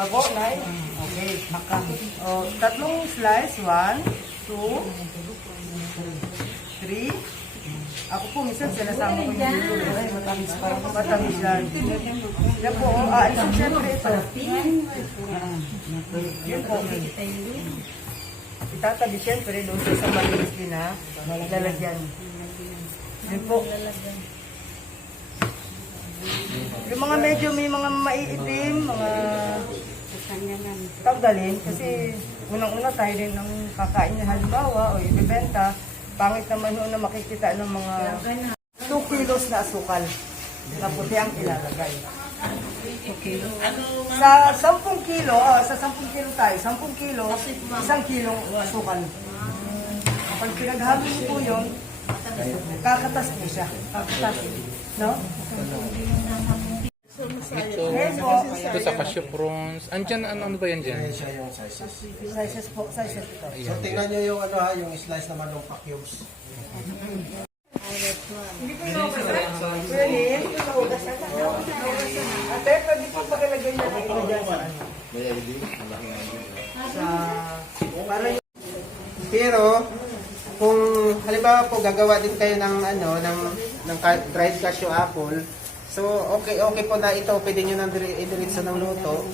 Bago, Nay? Okay. O, tatlong slice. 1, 2, 3. Ako po, minsan sinasama ko yung dito. Ay, matamis pa. Matamis yan. Yan po, alisin siyempre ito. Yan po. Itatabi siyempre doon sa malinis din na lalagyan. Yan po. Yung mga medyo may mga maiitim, mga tanggalin. Kasi unang-una tayo din ng kakain niya halimbawa o ibibenta. Pangit naman yun na makikita ng mga 2 kilos na asukal na puti ang ilalagay. Sa 10 kilo, sa 10 kilo tayo, 10 kilo, 1 kilong asukal. Pag pinaghalo niyo po yun, kakatas po siya. Kakatas. No? Ito sa cashew prawns. Andyan, ano ba yan dyan? Siya yung sizes. Sizes po, sizes ito. So, tingnan nyo yung, yung slice naman ng pa-cubes. Hindi po yung pwede, ate, pwede po pagkalagay na ito dyan sa ano. Para yung... Pero, kung halimbawa po gagawa din kayo ng dried cashew apple, so okay po na ito, pwede nyo nang idiritso ng luto.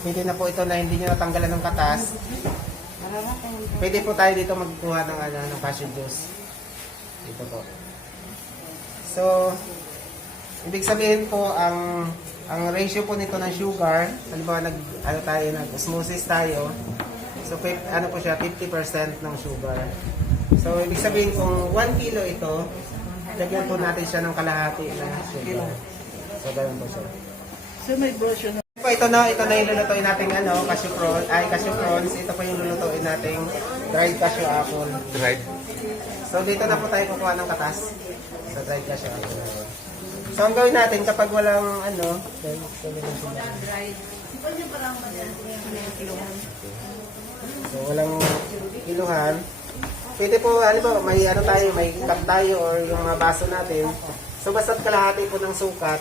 Pwede na po ito na hindi nyo natanggalan ng katas. Pwede po tayo dito magkuha ng cashew juice. Ito po. So, ibig sabihin po, ang ratio po nito ng sugar, halimbawa nag-osmosis tayo, so ano po siya, 50% ng sugar. So, ibig sabihin kung 1 kilo ito, lagyan po natin siya ng kalahati na sugar. So, ganoon po siya. So, may brochure na. Ito na yung lulutuin nating cashew prawns. Ito po yung lulutuin nating dried cashew apple. Dried. So, dito na po tayo kukuha ng katas. So, dried cashew apple. So, ang gawin natin kapag walang so, walang kiluhan. Pwede po, may may cup tayo or yung mga baso natin. So, basta't kalahati po ng sukat,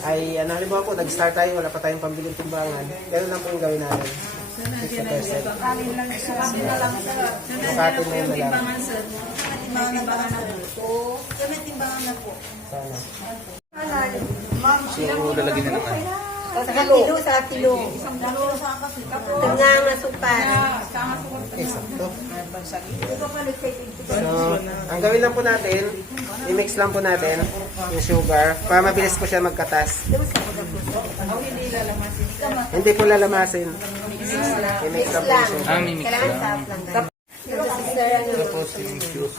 ay, halimbawa po, nag-start tayo, wala pa tayong pambiling timbangan. Ganun lang po yung gawin natin. 60%. Sukatin na yun na lang. Sana. So, lalagyan na naman. Sa kilo. Tengah masukan. Okay, sakto. So, ang gawin lang po natin, i-mix lang po natin yung sugar para mabilis po siya magkatas. Hindi po lalamasin. I-mix lang po siya. Mimix Kailangan lang. lang. Tapos yung juice.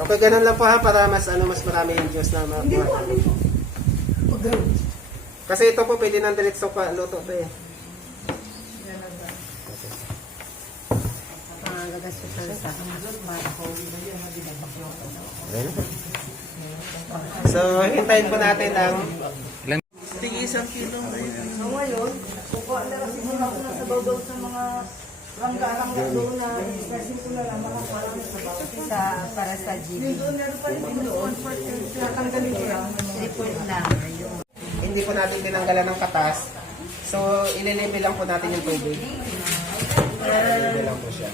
Okay, ganun lang po ha, para mas marami yung juice na makuha. Kasi ito po, pwede nang diretso pa, luto to eh. So, hintayin po natin ang So ngayon, kukuha na lang siguro ako na sabaw daw sa mga rangga-rangga doon na expressin ko na lang mga parang sabaw. Para sa GB. Doon meron pa rin doon for natanggalin ko lang. Report lang. hindi po natin tinanggalan ng katas. So, ililibel lang po natin yung tubig. Ililibel lang po siya.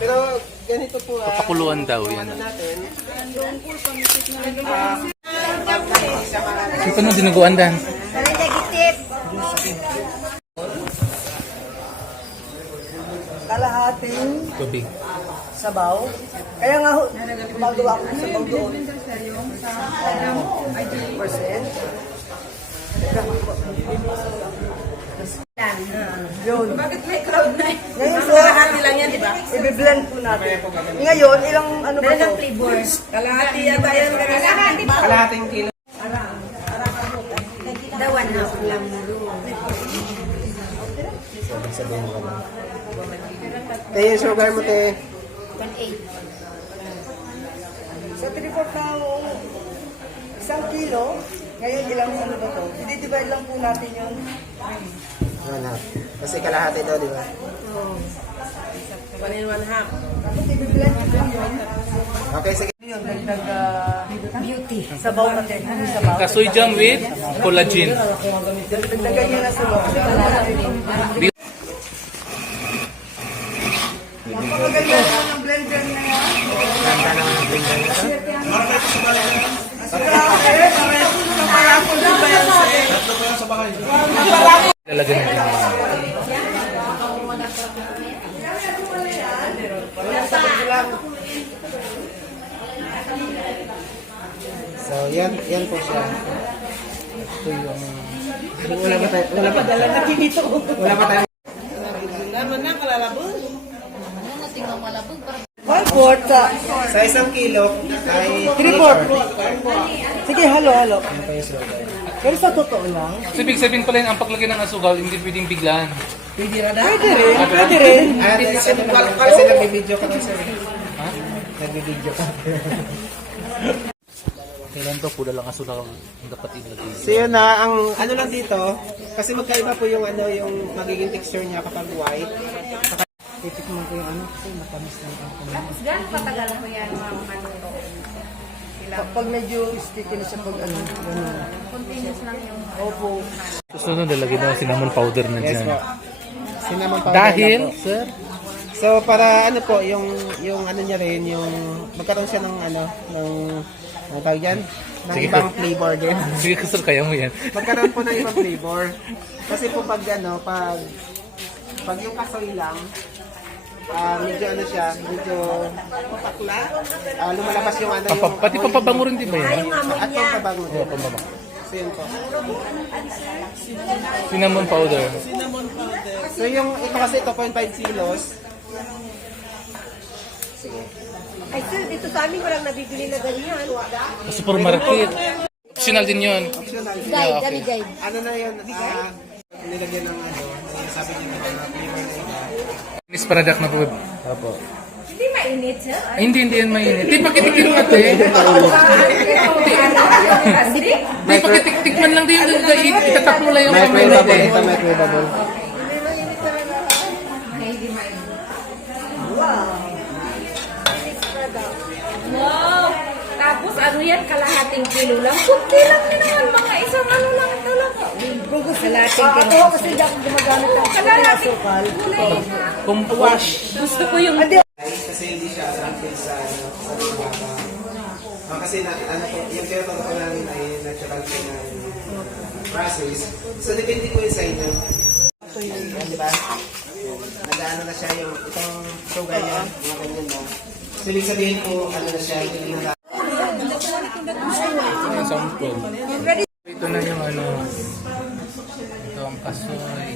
Pero ganito po Papakuluan daw yan. natin. Ito na dinuguan dan. Sarang dagitip. Kalahating Tubig. sabaw. Kaya nga ho, gumagawa ko ng sabaw doon. 50%. Yun. Bakit may crowd na? Ngayon po, Kalahati lang yan, di ba? i-blend po natin. Ngayon, ilang ano ba Meron ng ito? flavor. Kalahati yata yan. Kalahati pa. Kalahating kilo. Dawan na ako lang mulo. Te, yung sugar mo, te. 1.8. Sa 3/4 na 1 kilo, Ngayon, ilang ano ba to? I-divide lang po natin yung 1/2. Kasi kalahati daw, di ba? Oo. 1 and 1/2. tapos i-blend ko yun. Okay, sige. Yun, dagdag beauty. Sabaw natin. Ano yung sabaw? Kasoy jam with collagen. Dagdagan nyo na sabaw. Kasi wala natin itong napakaganda ng blender na yan. Ganda naman ang blender nito. Lalagyan natin. So, yan po siya. Ito yung... Wala pa tayo. Wala pa tayo. Laman na, kalalabon. 1/4 Sa 1 kilo ay 3/4. Sige, halo. Ano pa yung slogan? Pero sa totoo lang, So, ibig sabihin pala yun, ang paglagay ng asukal, hindi pwedeng biglaan. pwede rin. Kasi nagbibideo ka kasi. Ha? Nagbibideo ka. Kailan to? Pula lang asukal ang dapat ilagay. So yun na, ang ano lang dito, kasi magkaiba po yung ano, yung magiging texture niya kapag white. Titikman ko yung ano kasi matamis na yung ano. Tapos gano'ng patagal mo yan, manuto? Pag medyo sticky na siya pag ano, gano'n. Continuous lang yung... Opo. Susunod, lalagyan na cinnamon powder na Yes dyan. po. Cinnamon powder Dahil, lang po. sir, So para ano po, yung ano niya rin, yung magkaroon siya ng ano, ano tawag yan? Ng Sige. ibang flavor din. sige sir, kaya mo yan. Magkaroon po ng ibang flavor. Kasi po pag ano, pag yung kasoy lang, medyo ano siya, medyo patakla. Lumalabas yung ano yung... Pati pampabango rin, di ba yan? At pampabango din. Oo, pampabango. So yun po. Cinnamon powder. So yung ito kasi 2.5 kilos. Ay, sir, dito sa amin walang nabibili na ganyan. Sa supermarket. Optional din yun. Optional. Guide, dali guide. Ano na yun? Nilagyan ng ano, sabi niyo na flavor na iba. Finished product na po. Opo. Hindi mainit, sir. Ay, hindi yan mainit. Di, pakitiktik natin. Di, pakitiktikman lang din yung itatak mo lang yung mainit Microwavable eh. ito, microwavable. Wow! Tapos ano yan, kalahating kilo lang. Kunti lang din naman, mga isang ano lang talaga. Kalahating kilo. Ako kasi hindi ako gumagamit ng Kalahating asukal. Kumpuash. Gusto ko yung... Kasi hindi siya sample sa ano, sa mga bata. Kasi ano po, yung tinatawag ko namin ay natural po na process. So depende po yun sa inyo. Ito yung, di ba? Nag-ano na siya yung itong sugar niya, mga ganyan mo. So ibig sabihin po, ano na siya, hindi na Ang sample. Ito na yung ano. Ito ang kasoy.